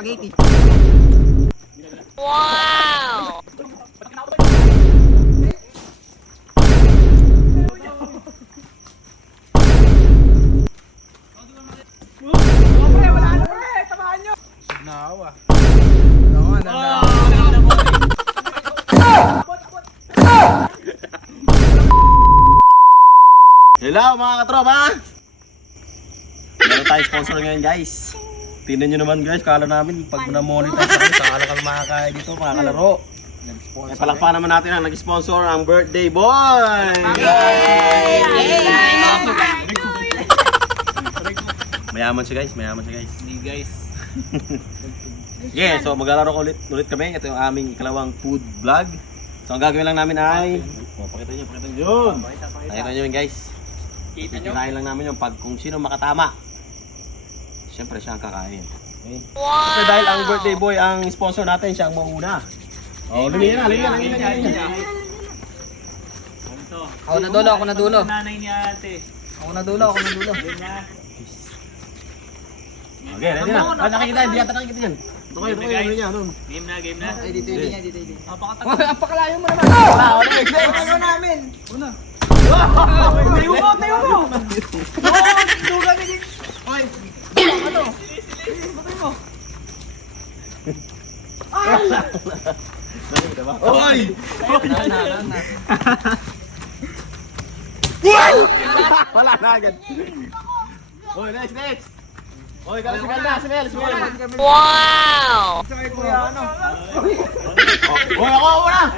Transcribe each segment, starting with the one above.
spaghetti. Wow! Pre, wala na pre, tamaan nyo. Naawa. Hello mga katropa! Meron tayong sponsor ngayon guys. Tingnan nyo naman guys, kala namin pag na-monetize kami, kala ka makakain dito, makakalaro. Ay palakpakan naman natin ang nag-sponsor, ang birthday boy! Mayaman siya guys, mayaman siya guys. Hindi guys. Yeah, so maglalaro ulit kami. Ito yung aming ikalawang food vlog. So ang gagawin lang namin ay pakita nyo yun. Pakita nyo yun guys. Kinain lang namin yung pag kung sino makatama. Siyempre siya ang kakain. Okay? Kasi dahil ang birthday boy ang sponsor natin, siya ang mauna. Oh, lumiyan na. Ako na dulo, ako na dulo. Nanay ni ate. Ako na dulo. Okay, ready na. Ah, nakikita, hindi yata nakikita yan. Ito kayo, doon. Game na. Ay, dito yun niya, dito yun. Napakatagal. Ang pakalayo mo naman. Wala, wala, next. Tayo namin. Tayo mo. Duga na din. Oy. Ano? Batay mo. Oy! Wala na agad. Oy, next. Oy, si Mel. Wow! Kuya, ano? Oy, ako muna.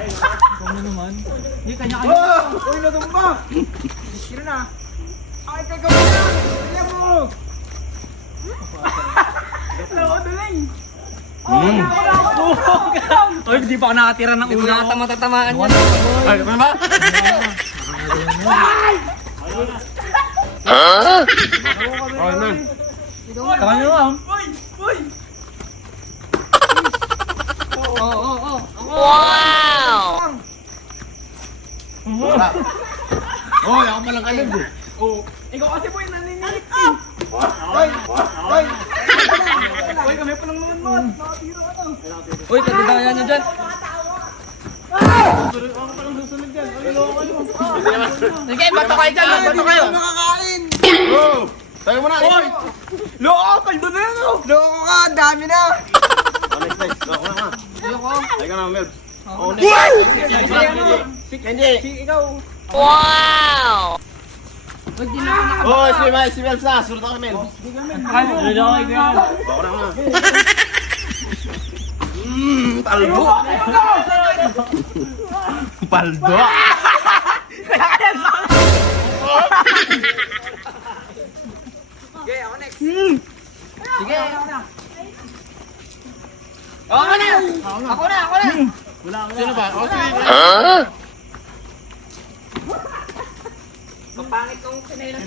Hindi, kanya-kanya. Uy, natumba. Sino na? Ay, kagawin na. Kanya mo. Lako, duling. Oy, di pa ako nakatira ng Hindi una. na matatamaan yan. Ay, ano ba? Oy, Mel. Tama nyo lang. Oo. Wow! Wala. Oy, ako malang alam eh. Ikaw kasi po yung naninig. Oy. Oy, kami pa lang naman mo. Nakatira ka to. Uy, tagdayan nyo dyan. Sige, bato kayo dyan. Bato kayo. Oh! Tayo muna. Oy! Loko, kaldo na yan. Loko ka, dami na. Next. Ako na. Loko. Ay ka na, Mel. Oh, next. Hindi. Ikaw. Wow! Wag din ako naka... Si Mel sa. Sulat ako, Mel. Ano? Ako na. Paldo. Paldo. Sige, ako next. Sige, ako na. Ako na. Sino ba? Oh, sige. Kapangit nung sinailas.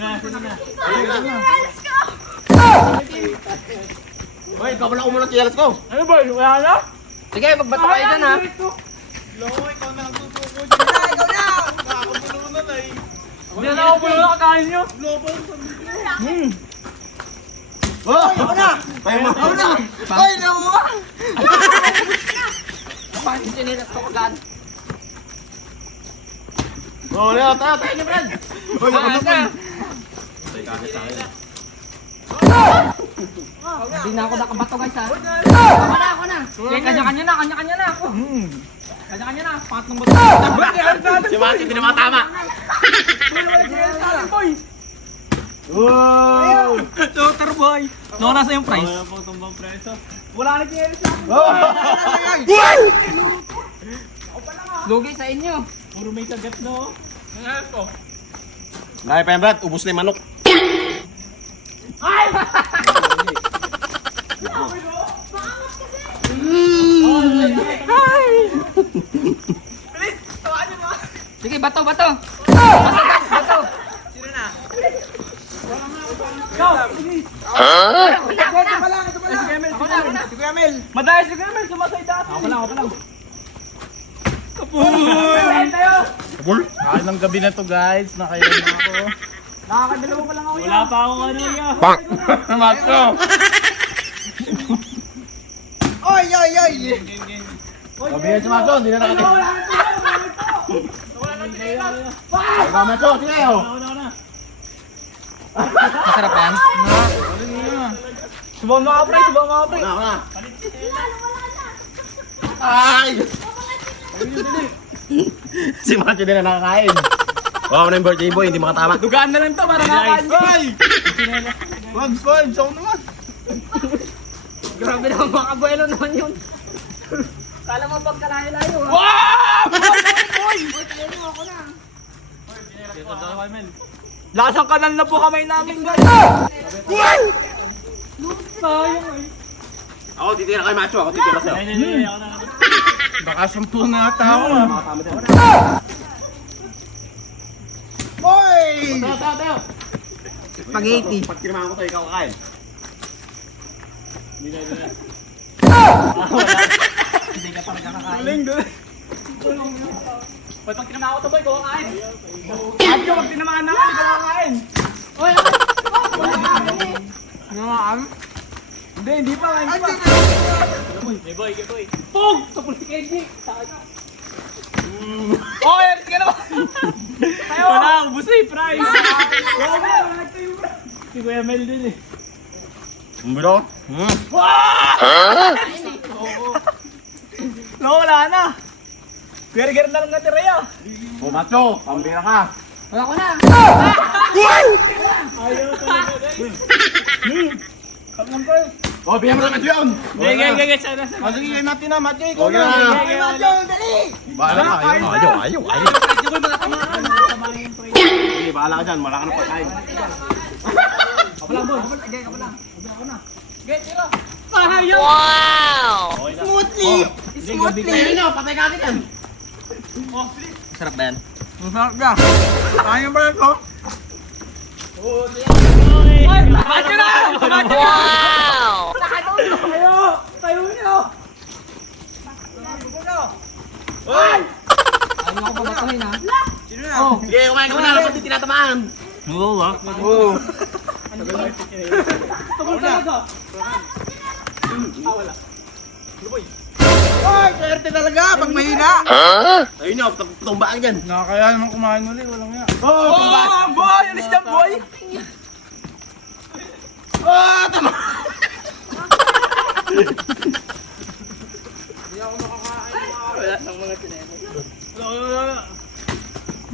Hoy, ikaw pala kumunot yung ko. Ano ba? Wala na? Sige, magbato kayo dyan ha. Ikaw na ang tutuko Ikaw na. Nakakapuno na eh. Hindi na ako pulo na kakain nyo. Oh! Ako na! Tayo mo. Ako na. Oy, naku ka. Kapangit sinailas ko agad. Oh, Leo, tayo niyo, Brad. Hoy, ako na. Hindi na ako nakabato guys ha. Ako na. Okay, kanya-kanya na. Kanya-kanya na. Pangatlong bato. Si Mati, hindi na matama. Wow! Shooter boy. No, nasa yung price. Wala na kinelis sa akin. Lugi sa inyo. Puro may kagat no. Dahil pa yan, Brad. Ubus na yung manok. Sige, bato. Bato. Sino na? Ito pa lang. Ako na. Si Kuya Mel. Madaya si Gramel. Sumasay dati. Ako lang. Kabul? Kain ng gabi na to guys. Nakailan na ako. Nakakadalawa pa lang ako. Wala pa akong ano niya. Mato! Mabihan si Macho, hindi na nakatin. Ikaw, Macho, sige oh. Masarap yan. Subukan mo ka, pre. Subukan mo ka, pre. Una. Ay! Si Macho din na nakakain. Wow, na yung birthday boy, hindi makatama. Dugaan na lang to para nakakain. Hoy! Wag, saan naman? Grabe naman mga abuelo naman yun. Kala mo pagkalayo-layo ha. Wow! Boy! Lasang kanal na po kamay namin, guys. Sayang ay. Ako, titira kay Macho, ako titira sa'yo. Baka 10 na tao ah. Makatama din. Boy! Tayo. Spaghetti. Pag kinamahan ko to, ikaw kakain. Hindi ka talaga kakain. Galing doon. Ba't pag tinamahan ko to boy, kung kakain? Adyo, pag tinamaan namin, hindi ka kakain. Oy, Namaan? Hindi pa. boy. Pong! Tapos si Kenji. Oh, yan, sige naman. Tayo. Wala, ubus na yung prize. Si Kuya Mel din eh. Bro? No, wala na. Burger na lang natira yan. O Macho, pambira ka. Wala ko na. Ayaw talaga. O, bigyan mo na Macho yun. Sige, sana. O, sige, game natin na, Matyo. Ikaw Okay na. na. Sige, Matyo, dali. Bahala ka, ayaw. Medyo ko mga tamaan. Tamaan yung prize. Sige, bahala ka dyan, wala ka na pagkain. Ako lang boy. Ako lang. Get, tira. Ayaw! Wow! Smoothly. Ayun nyo, patay ka agad yan. Sarap ba yan? Masarap ka. Kaya ba ito? Matyo na! Wow! Tayo nyo! Ayaw ako pagkatuhin ha. Sino na? Sige, kumain ka muna, dapat di tinatamaan. Oo ha. Oo. Tungkol talaga. Ay, swerte talaga pag mahina. Ayun nyo, tumbaan dyan. Nakakaya naman kumain muli, walang nga. Oh, boy! Alis dyan, boy! Ah, tama.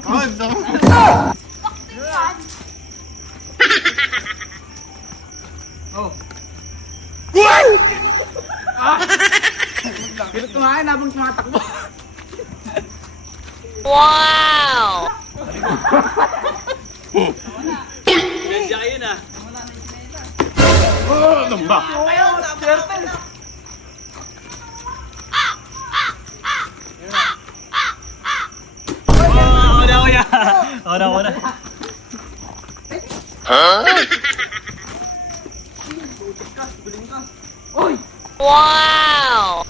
Ay, ito. Pero kumain habang tumatakbo. Wow! Oh, tumba. Wala. Wow!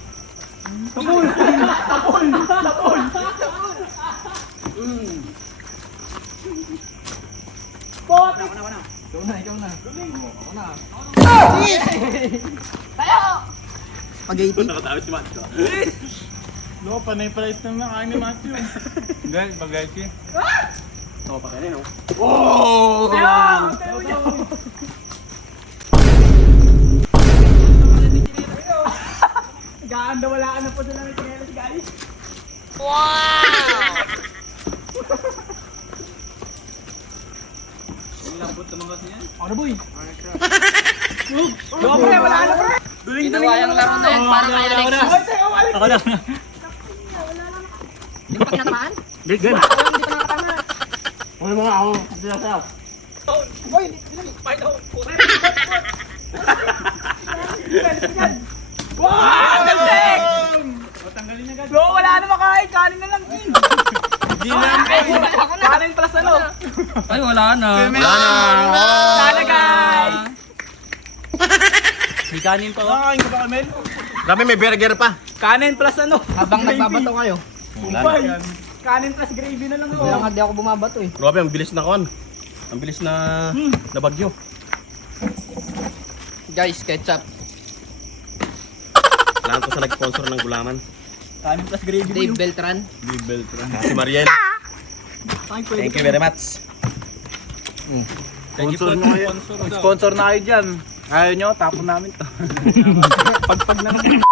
Ikaw na. Spaghetti. Nakatawid si Macho. No, panay price na nakain ni Matthew. Hindi, spaghetti. Ito pa kayo, no? Oh! Gaanda wala ka na po doon namin tingnan guys. Wow! Ano boy? Yo, pre, wala na, pre. Ginawa yung laro na yan para kay Alexis. Ako na. Hindi pa kinatamaan? Bigyan. Ako lang hindi pa nakatama. Ano mga ako? Sila sa'yo. Boy, wow! Galing! Yo, wala na makain. Kanin na lang, King. Hindi na, kanin plus ano? Ay wala na. Sana, guys. May kanin pa. Nakakain ko ba, Kamel? Grabe, may burger pa. Kanin plus ano? Habang nagbabato kayo. Kumpay. Kanin plus gravy na lang ako. Kaya nga di ako bumabato eh. Grabe, ang bilis na kon. Ang bilis na bagyo. Guys, ketchup. Salamat po sa nag-sponsor ng gulaman. Kanin plus gravy po Dave yung. Beltran. Si Mariel. Thank you very much. Sponsor na kayo. Sponsor na kayo dyan. Ayaw nyo, tapon namin to. Pagpag na naman.